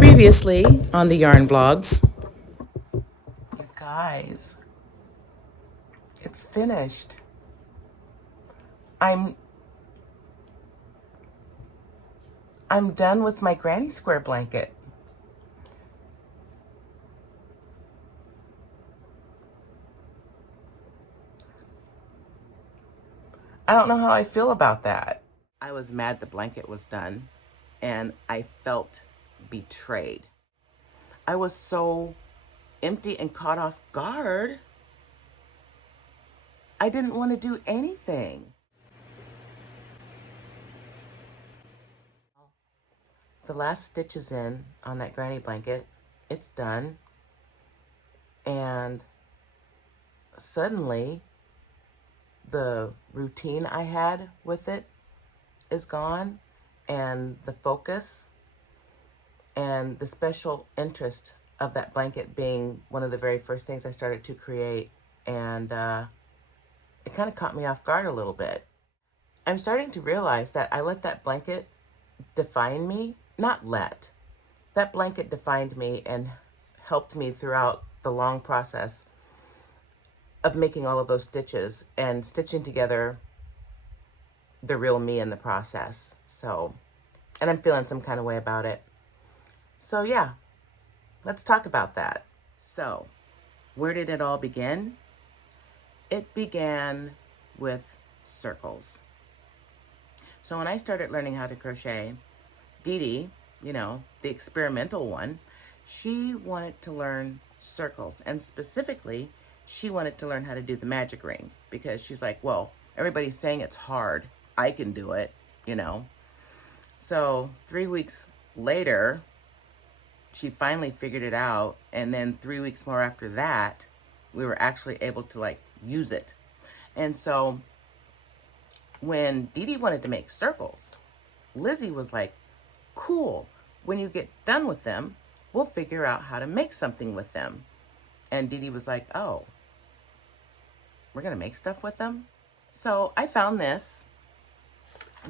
Previously on the Yarn Vlogs. You guys, it's finished. I'm done with my granny square blanket. I don't know how I feel about that. I was mad the blanket was done and I felt betrayed. I was so empty and caught off guard. I didn't want to do anything. The last stitch is in on that granny blanket. It's done. And suddenly the routine I had with it is gone, and the focus and the special interest of that blanket being one of the very first things I started to create. And it kind of caught me off guard a little bit. I'm starting to realize that I let that blanket define me. Not let. That blanket defined me and helped me throughout the long process of making all of those stitches and stitching together the real me in the process. So, and I'm feeling some kind of way about it. So yeah, let's talk about that. So, where did it all begin? It began with circles. So when I started learning how to crochet, Dee Dee, the experimental one, she wanted to learn circles, and specifically, she wanted to learn how to do the magic ring, because she's like, well, everybody's saying it's hard. I can do it, So 3 weeks later, she finally figured it out. And then 3 weeks more after that, we were actually able to use it. And so when Dee Dee wanted to make circles, Lizzie was like, cool, when you get done with them, we'll figure out how to make something with them. And Dee Dee was like, oh, we're going to make stuff with them? So I found this.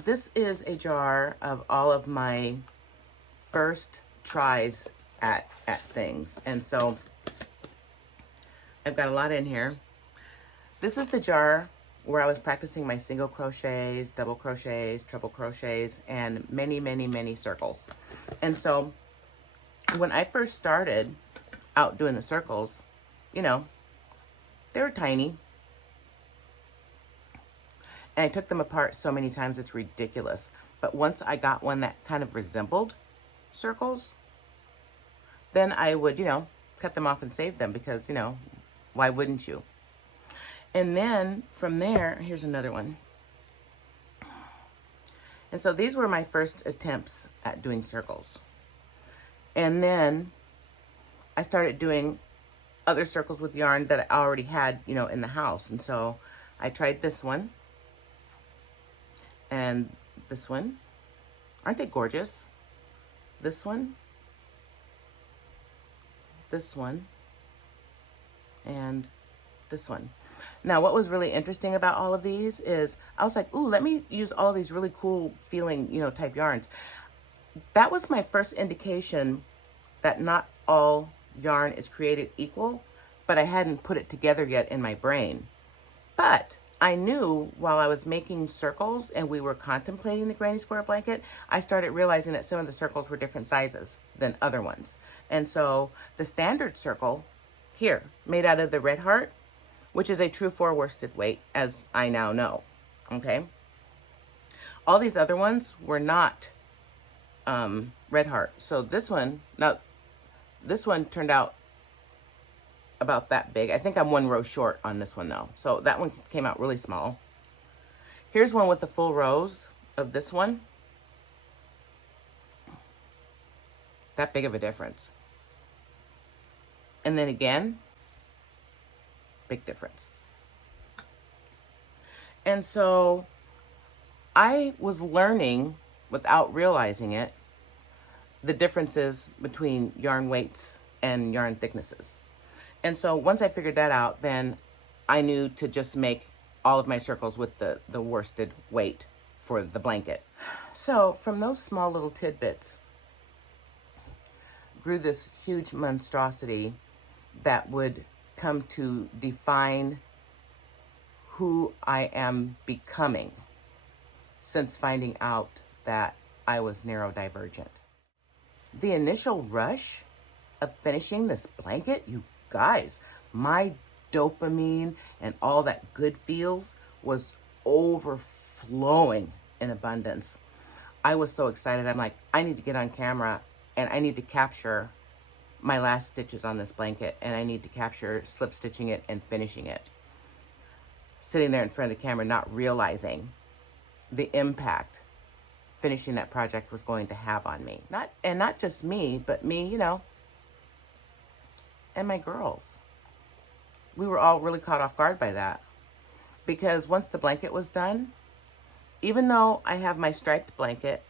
This is a jar of all of my first tries at things. And so I've got a lot in here. This is the jar where I was practicing my single crochets, double crochets, triple crochets, and many, many, many circles. And so when I first started out doing the circles, they were tiny. And I took them apart so many times, it's ridiculous. But once I got one that kind of resembled circles, then I would, cut them off and save them because, why wouldn't you? And then from there, here's another one. And so these were my first attempts at doing circles. And then I started doing other circles with yarn that I already had, in the house. And so I tried this one and this one. Aren't they gorgeous? This one, and this one. Now, what was really interesting about all of these is I was like, ooh, let me use all these really cool feeling, type yarns. That was my first indication that not all yarn is created equal, but I hadn't put it together yet in my brain. But I knew while I was making circles and we were contemplating the granny square blanket, I started realizing that some of the circles were different sizes than other ones. And so the standard circle here, made out of the red heart, which is a true 4 worsted weight, as I now know, okay? All these other ones were not red heart. So this one turned out about that big. I think I'm 1 row short on this one though. So that one came out really small. Here's one with the full rows of this one. That big of a difference. And then again, big difference. And so I was learning, without realizing it, the differences between yarn weights and yarn thicknesses. And so once I figured that out, then I knew to just make all of my circles with the worsted weight for the blanket. So from those small little tidbits, grew this huge monstrosity that would come to define who I am becoming since finding out that I was neurodivergent. The initial rush of finishing this blanket, you guys, my dopamine and all that good feels was overflowing in abundance. I was so excited. I'm like, I need to get on camera and I need to capture my last stitches on this blanket, and I need to capture slip stitching it and finishing it. Sitting there in front of the camera, not realizing the impact finishing that project was going to have on me. Not just me, but me, you know, and my girls. We were all really caught off guard by that, because once the blanket was done, even though I have my striped blanket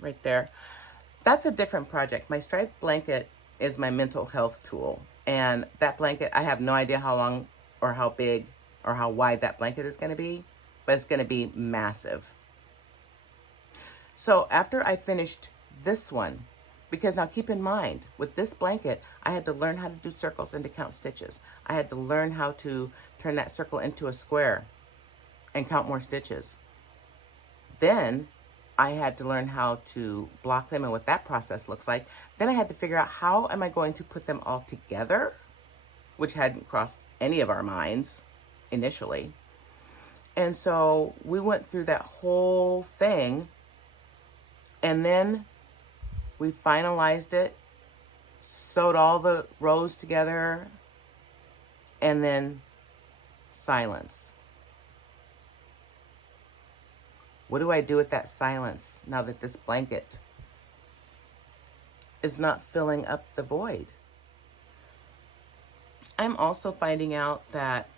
right there, that's a different project. My striped blanket is my mental health tool. And that blanket, I have no idea how long or how big or how wide that blanket is going to be, but it's going to be massive. So after I finished this one, because now keep in mind, with this blanket, I had to learn how to do circles and to count stitches. I had to learn how to turn that circle into a square and count more stitches. Then I had to learn how to block them and what that process looks like. Then I had to figure out, how am I going to put them all together, which hadn't crossed any of our minds initially. And so we went through that whole thing, and then we finalized it, sewed all the rows together, and then silence. What do I do with that silence now that this blanket is not filling up the void? I'm also finding out that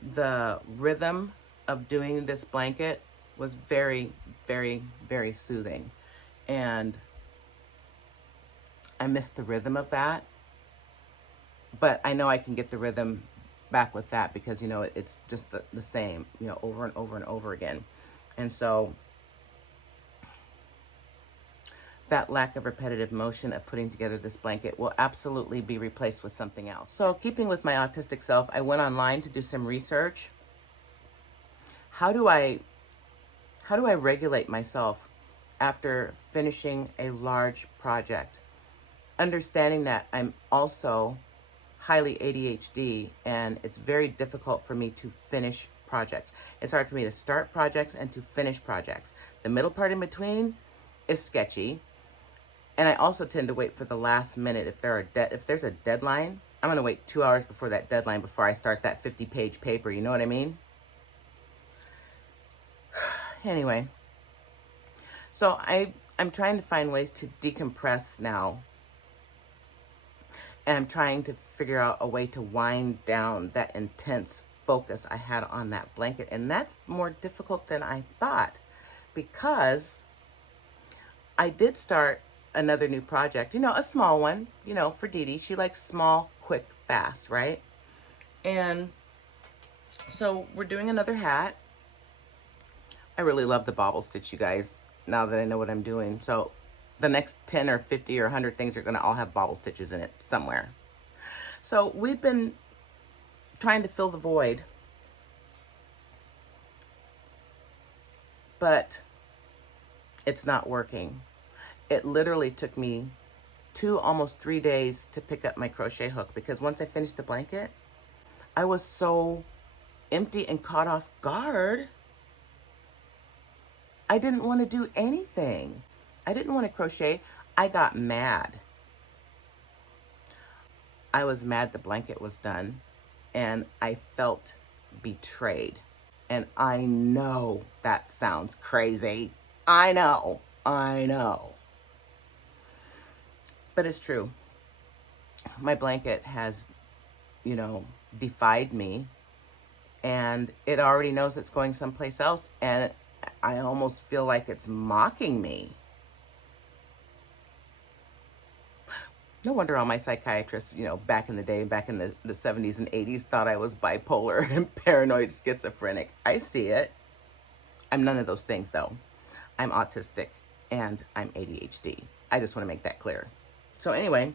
the rhythm of doing this blanket was very, very, very soothing. And I missed the rhythm of that. But I know I can get the rhythm back with that, because, you know, it's just the same, you know, over and over and over again. And so that lack of repetitive motion of putting together this blanket will absolutely be replaced with something else. So keeping with my autistic self, I went online to do some research. How do I regulate myself after finishing a large project? Understanding that I'm also highly ADHD, and it's very difficult for me to finish projects. It's hard for me to start projects and to finish projects. The middle part in between is sketchy. And I also tend to wait for the last minute. If there's a deadline, I'm going to wait 2 hours before that deadline before I start that 50-page paper. You know what I mean? Anyway, so I'm trying to find ways to decompress now. And I'm trying to figure out a way to wind down that intense focus I had on that blanket. And that's more difficult than I thought, because I did start another new project, you know, a small one, you know, for Dee Dee. She likes small, quick, fast, right? And so we're doing another hat. I really love the bobble stitch, you guys, now that I know what I'm doing. So the next 10 or 50 or 100 things are going to all have bobble stitches in it somewhere. So we've been trying to fill the void, but it's not working. It literally took me 2, almost 3 days to pick up my crochet hook, because once I finished the blanket, I was so empty and caught off guard. I didn't want to do anything. I didn't want to crochet. I got mad. I was mad the blanket was done, and I felt betrayed. And I know that sounds crazy. I know. But it's true. My blanket has, you know, defied me, and it already knows it's going someplace else, and I almost feel like it's mocking me. No wonder all my psychiatrists, you know, back in the day, back in the 70s and 80s, thought I was bipolar and paranoid schizophrenic. I see it. I'm none of those things, though. I'm autistic and I'm ADHD. I just want to make that clear. So anyway,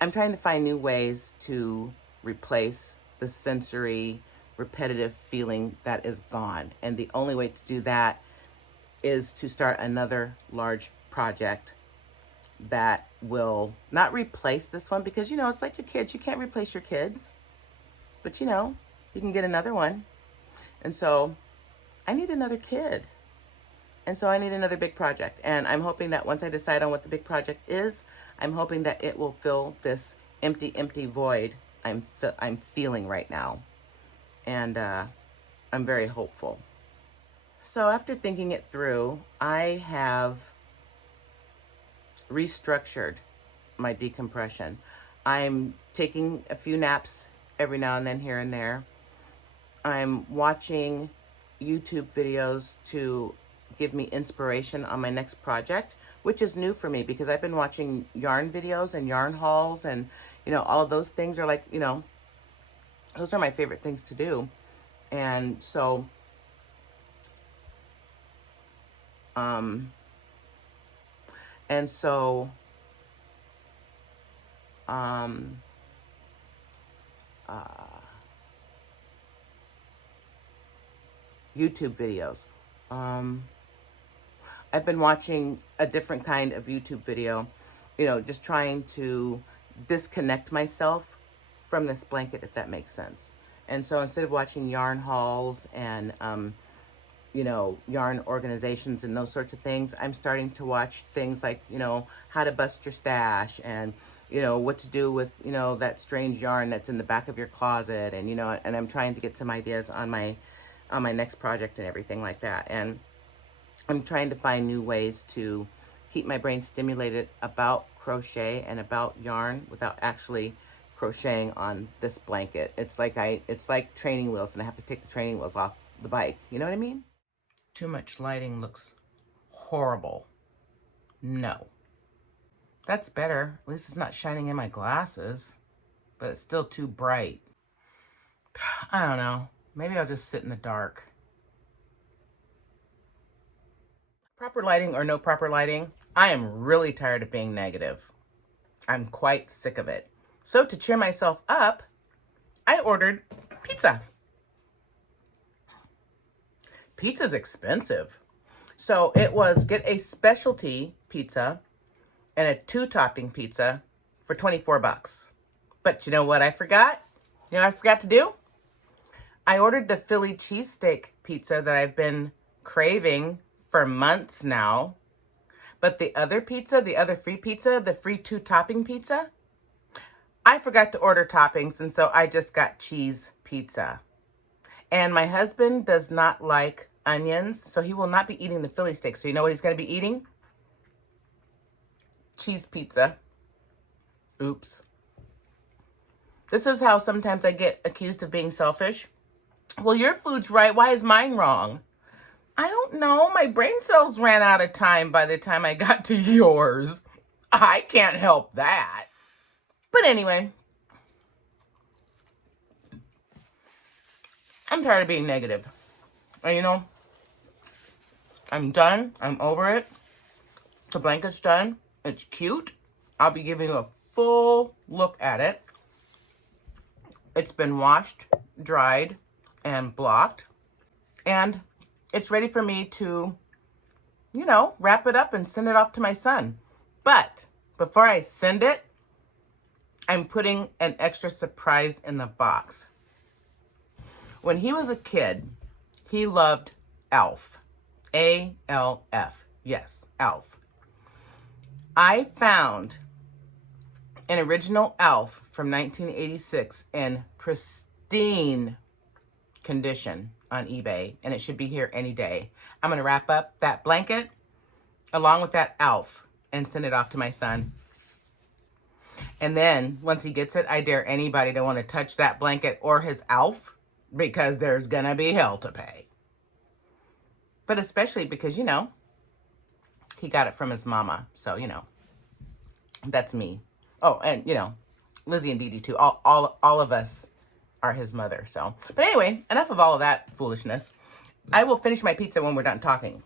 I'm trying to find new ways to replace the sensory, repetitive feeling that is gone. And the only way to do that is to start another large project that will not replace this one, because, you know, it's like your kids. You can't replace your kids, but, you know, you can get another one. And so I need another kid. And so I need another big project. And I'm hoping that once I decide on what the big project is, I'm hoping that it will fill this empty void I'm feeling right now. And I'm very hopeful. So after thinking it through, I have restructured my decompression. I'm taking a few naps every now and then, here and there. I'm watching YouTube videos to give me inspiration on my next project, which is new for me because I've been watching yarn videos and yarn hauls, and, you know, all of those things are like, you know, those are my favorite things to do. And so, YouTube videos. I've been watching a different kind of YouTube video, you know, just trying to disconnect myself from this blanket, if that makes sense. And so instead of watching yarn hauls and, you know, yarn organizations and those sorts of things, I'm starting to watch things like, you know, how to bust your stash, and, you know, what to do with, you know, that strange yarn that's in the back of your closet. And, you know, and I'm trying to get some ideas on my next project and everything like that. And I'm trying to find new ways to keep my brain stimulated about crochet and about yarn without actually crocheting on this blanket. It's like training wheels, and I have to take the training wheels off the bike. You know what I mean? Too much lighting looks horrible. No. That's better. At least it's not shining in my glasses, but it's still too bright. I don't know. Maybe I'll just sit in the dark. Proper lighting or no proper lighting, I am really tired of being negative. I'm quite sick of it. So to cheer myself up, I ordered pizza. Pizza's expensive. So it was get a specialty pizza and a 2-topping pizza for 24 bucks. But you know what I forgot? You know what I forgot to do? I ordered the Philly cheesesteak pizza that I've been craving for months now. But the other pizza, the other free pizza, the free 2-topping pizza, I forgot to order toppings, and so I just got cheese pizza. And my husband does not like onions, so he will not be eating the Philly steak. So you know what he's going to be eating? Cheese pizza. Oops. This is how sometimes I get accused of being selfish. Well, your food's right. Why is mine wrong? I don't know. My brain cells ran out of time by the time I got to yours. I can't help that. But anyway, I'm tired of being negative. And you know, I'm done. I'm over it. The blanket's done. It's cute. I'll be giving you a full look at it. It's been washed, dried, and blocked. And it's ready for me to, you know, wrap it up and send it off to my son. But before I send it, I'm putting an extra surprise in the box. When he was a kid, he loved Alf. A-L-F. Yes, Alf. I found an original Alf from 1986 in pristine condition on eBay, and it should be here any day. I'm going to wrap up that blanket along with that Alf and send it off to my son. And then once he gets it, I dare anybody to want to touch that blanket or his Alf, because there's going to be hell to pay. But especially because, you know, he got it from his mama. So, you know, that's me. Oh, and, you know, Lizzie and Dee Dee too. All of us are his mother. So, but anyway, enough of all of that foolishness. I will finish my pizza when we're done talking.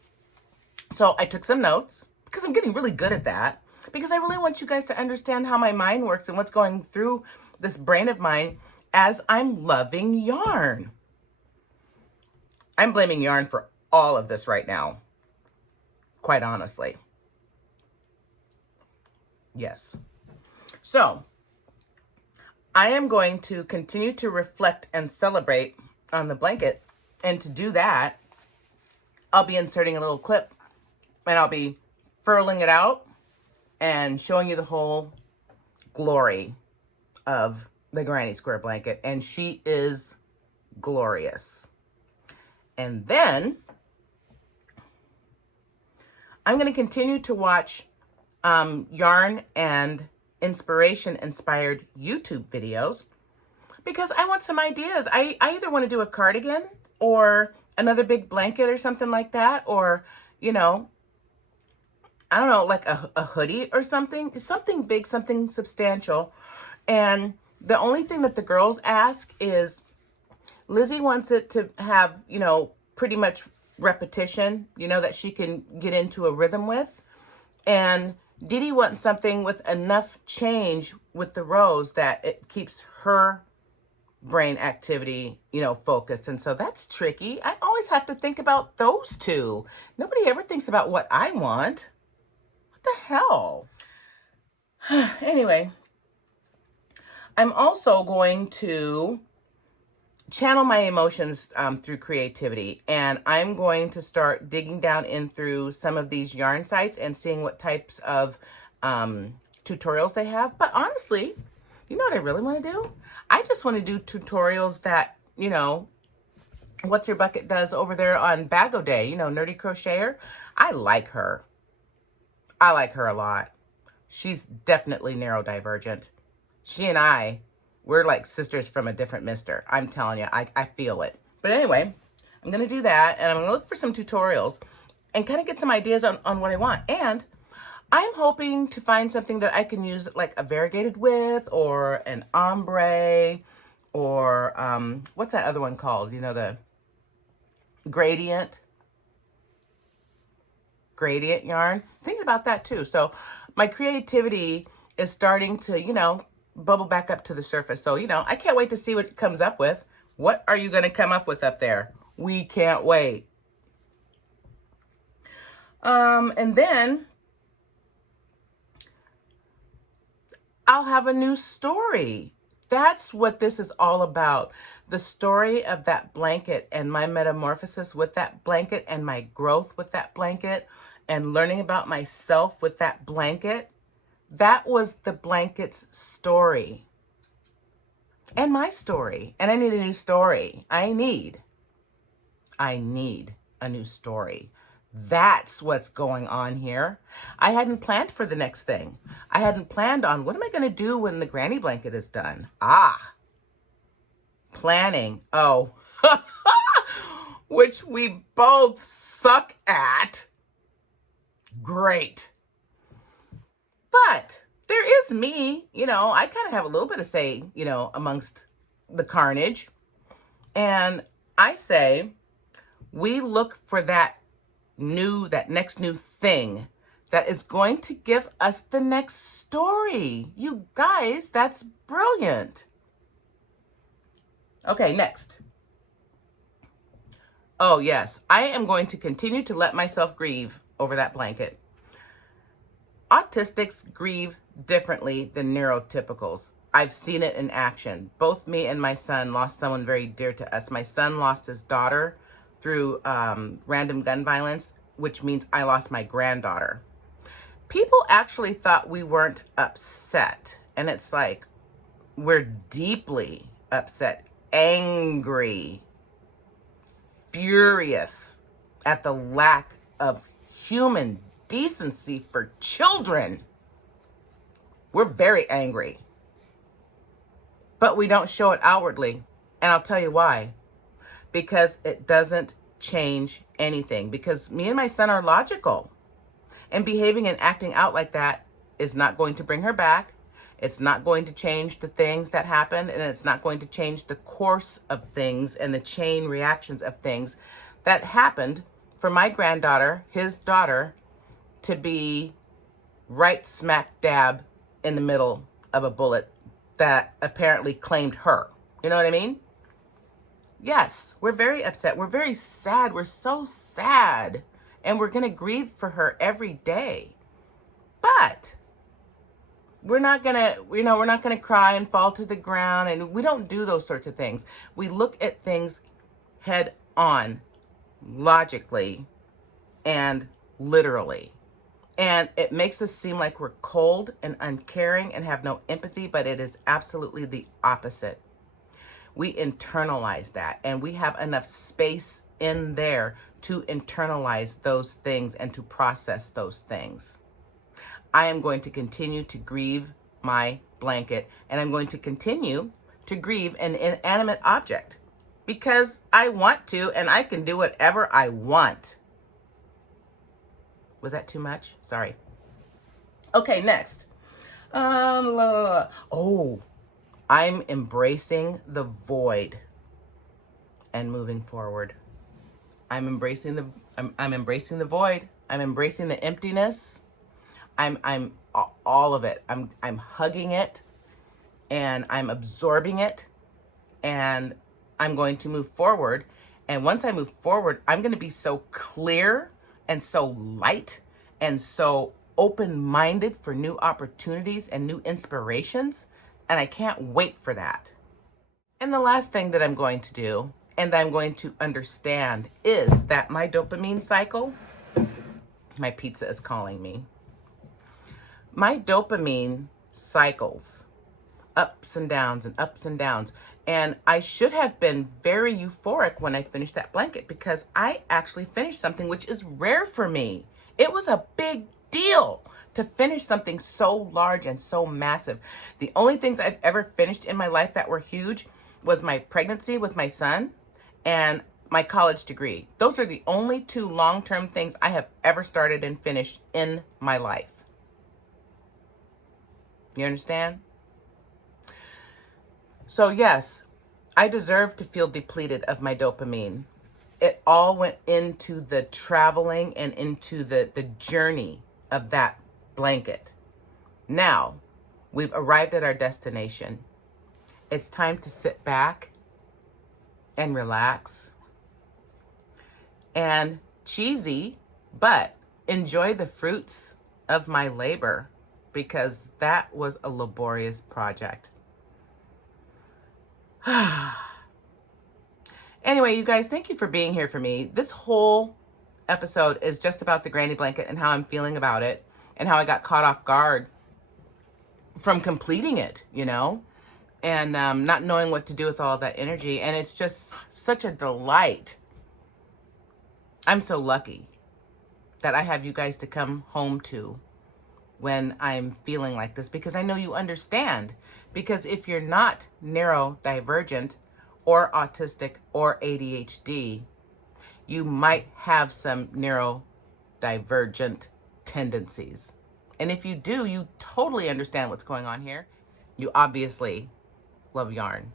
So I took some notes because I'm getting really good at that. because I really want you guys to understand how my mind works and what's going through this brain of mine as I'm loving yarn. I'm blaming yarn for all of this right now, quite honestly. Yes. So I am going to continue to reflect and celebrate on the blanket. And to do that, I'll be inserting a little clip and I'll be furling it out and showing you the whole glory of the Granny Square blanket. And she is glorious. And then I'm going to continue to watch yarn and inspiration inspired YouTube videos because I want some ideas. I either want to do a cardigan or another big blanket or something like that, or, you know, I don't know, like a hoodie or something big, something substantial. And the only thing that the girls ask is Lizzie wants it to have, you know, pretty much repetition, you know, that she can get into a rhythm with. And Dee Dee wants something with enough change with the rows that it keeps her brain activity, you know, focused. And so that's tricky. I always have to think about those two. Nobody ever thinks about what I want. What the hell? Anyway, I'm also going to channel my emotions through creativity, and I'm going to start digging down in through some of these yarn sites and seeing what types of tutorials they have. But honestly, you know what I really want to do? I just want to do tutorials that, you know, What's Your Bucket does over there on Bag O Day, you know, Nerdy Crocheter. I like her. I like her a lot. She's definitely neurodivergent. She and we're like sisters from a different mister. I'm telling you, I feel it. But anyway, I'm going to do that, and I'm going to look for some tutorials and kind of get some ideas on what I want. And I'm hoping to find something that I can use like a variegated with, or an ombre, or what's that other one called? You know, the gradient yarn. Thinking about that too. So my creativity is starting to, you know, bubble back up to the surface. So, you know, I can't wait to see what it comes up with. What are you going to come up with up there? We can't wait. And then I'll have a new story. That's what this is all about. The story of that blanket and my metamorphosis with that blanket and my growth with that blanket and learning about myself with that blanket. That was the blanket's story. And my story. And I need a new story. I need a new story. That's what's going on here. I hadn't planned for the next thing. I hadn't planned on what am I going to do when the granny blanket is done. Planning. Oh, which we both suck at. Great. But there is me, you know, I kind of have a little bit of say, you know, amongst the carnage. And I say, we look for that next new thing that is going to give us the next story. You guys, that's brilliant. Okay, next. Oh, yes. I am going to continue to let myself grieve over that blanket. Autistics grieve differently than neurotypicals. I've seen it in action. Both me and my son lost someone very dear to us. My son lost his daughter through random gun violence, which means I lost my granddaughter. People actually thought we weren't upset. And it's like, we're deeply upset, angry, furious at the lack of human decency for children. We're very angry. But we don't show it outwardly. And I'll tell you why. Because it doesn't change anything. Because me and my son are logical. And behaving and acting out like that is not going to bring her back. It's not going to change the things that happened. And it's not going to change the course of things and the chain reactions of things that happened for my granddaughter, his daughter, to be right smack dab in the middle of a bullet that apparently claimed her. You know what I mean? Yes, we're very upset. We're very sad. We're so sad. And we're going to grieve for her every day. But we're not going to, we're not going to cry and fall to the ground. And we don't do those sorts of things. We look at things head on, logically and literally. And it makes us seem like we're cold and uncaring and have no empathy, but it is absolutely the opposite. We internalize that, and we have enough space in there to internalize those things and to process those things. I am going to continue to grieve my blanket, and I'm going to continue to grieve an inanimate object because I want to, and I can do whatever I want. Was that too much? Sorry. Okay, next. Oh, I'm embracing the void and moving forward. I'm embracing the void. I'm embracing the emptiness. I'm all of it. I'm hugging it and I'm absorbing it, and I'm going to move forward. And once I move forward, I'm going to be so clear and so light and so open-minded for new opportunities and new inspirations. And I can't wait for that. And the last thing that I'm going to do, and I'm going to understand, is that my dopamine cycle, my pizza is calling me. My dopamine cycles, ups and downs and ups and downs. And I should have been very euphoric when I finished that blanket because I actually finished something which is rare for me. It was a big deal to finish something so large and so massive. The only things I've ever finished in my life that were huge was my pregnancy with my son and my college degree. Those are the only two long-term things I have ever started and finished in my life. You understand? So yes, I deserve to feel depleted of my dopamine. It all went into the traveling and into the journey of that blanket. Now, we've arrived at our destination. It's time to sit back and relax and cheesy, but enjoy the fruits of my labor because that was a laborious project. Anyway, you guys, thank you for being here for me. This whole episode is just about the granny blanket and how I'm feeling about it and how I got caught off guard from completing it, you know, and not knowing what to do with all that energy. And it's just such a delight. I'm so lucky that I have you guys to come home to when I'm feeling like this, because I know you understand. Because if you're not neurodivergent or autistic or ADHD, you might have some neurodivergent tendencies. And if you do, you totally understand what's going on here. You obviously love yarn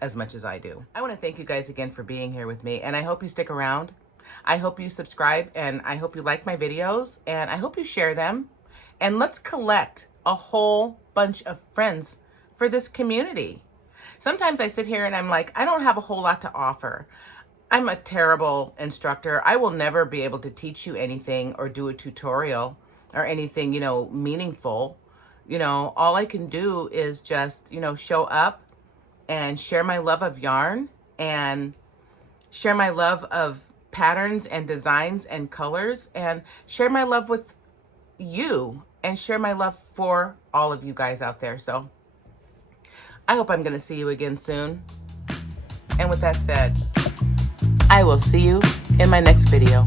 as much as I do. I want to thank you guys again for being here with me, and I hope you stick around. I hope you subscribe, and I hope you like my videos, and I hope you share them. And let's collect a whole bunch of friends for this community. Sometimes I sit here and I'm like, I don't have a whole lot to offer. I'm a terrible instructor. I will never be able to teach you anything or do a tutorial or anything, you know, meaningful. You know, all I can do is just, you know, show up and share my love of yarn and share my love of patterns and designs and colors and share my love with you and share my love for all of you guys out there. So I hope I'm going to see you again soon. And with that said, I will see you in my next video.